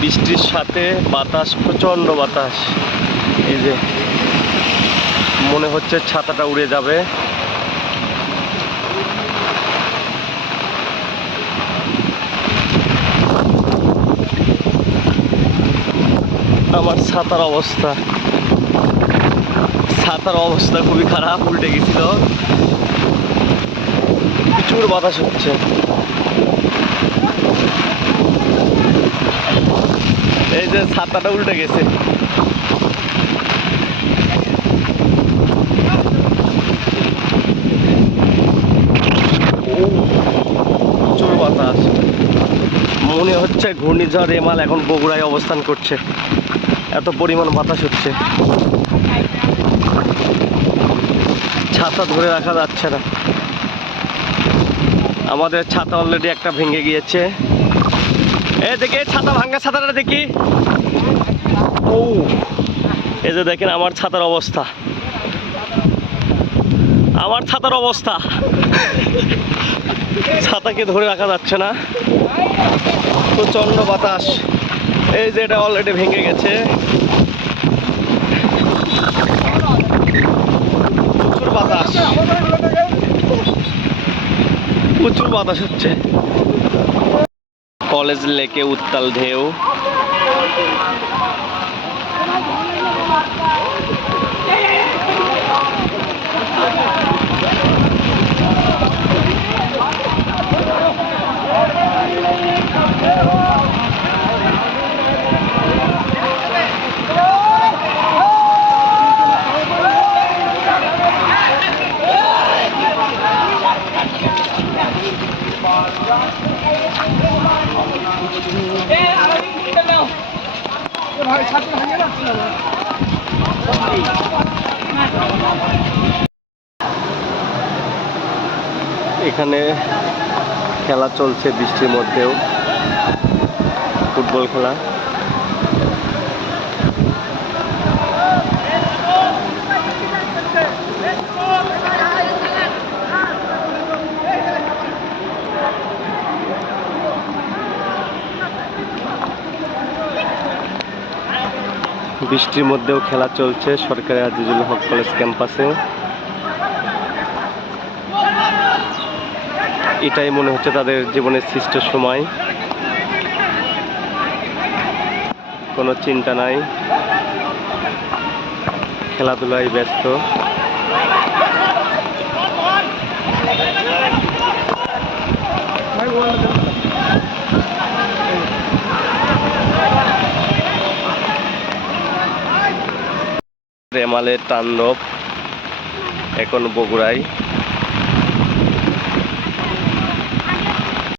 বৃষ্টির সাথে বাতাস, প্রচন্ড বাতাস। এই যে মনে হচ্ছে ছাতাটা উড়ে যাবে। আমার ছাতার অবস্থা খুবই খারাপ, উল্টে গেছিল। প্রচুর বাতাস হচ্ছে। এই যে ছাতাটা উল্টে গেছে। প্রচুর বাতাস, মনে হচ্ছে ঘূর্ণিঝড় রেমাল এখন বগুড়ায় অবস্থান করছে, এত পরিমাণ বাতাস হচ্ছে। ছাতা ধরে রাখা যাচ্ছে না। আমাদের ছাতা অলরেডি একটা ভেঙে গিয়েছে। এই দেখে ছাতা, ভাঙা ছাতাটা দেখি। ও, এই যে দেখেন আমার ছাতার অবস্থা, ছাতাকে ধরে রাখা যাচ্ছে না, প্রচন্ড বাতাস। এই যে এটা অলরেডি ভেঙে গেছে। প্রচুর বাতাস হচ্ছে। কলেজ লেকে উত্তাল ঢেউ। এখানে খেলা চলছে বৃষ্টির মধ্যেও, ফুটবল খেলা। বৃষ্টির মধ্যেও খেলা চলছে সরকারি আজিজুল হক কলেজ ক্যাম্পাসে। এটাই মনে হচ্ছে তাদের জীবনের শ্রেষ্ঠ সময়, কোনো চিন্তা নাই, খেলাধুলায় ব্যস্ত। রেমালের তাণ্ডব এখন বগুড়ায়।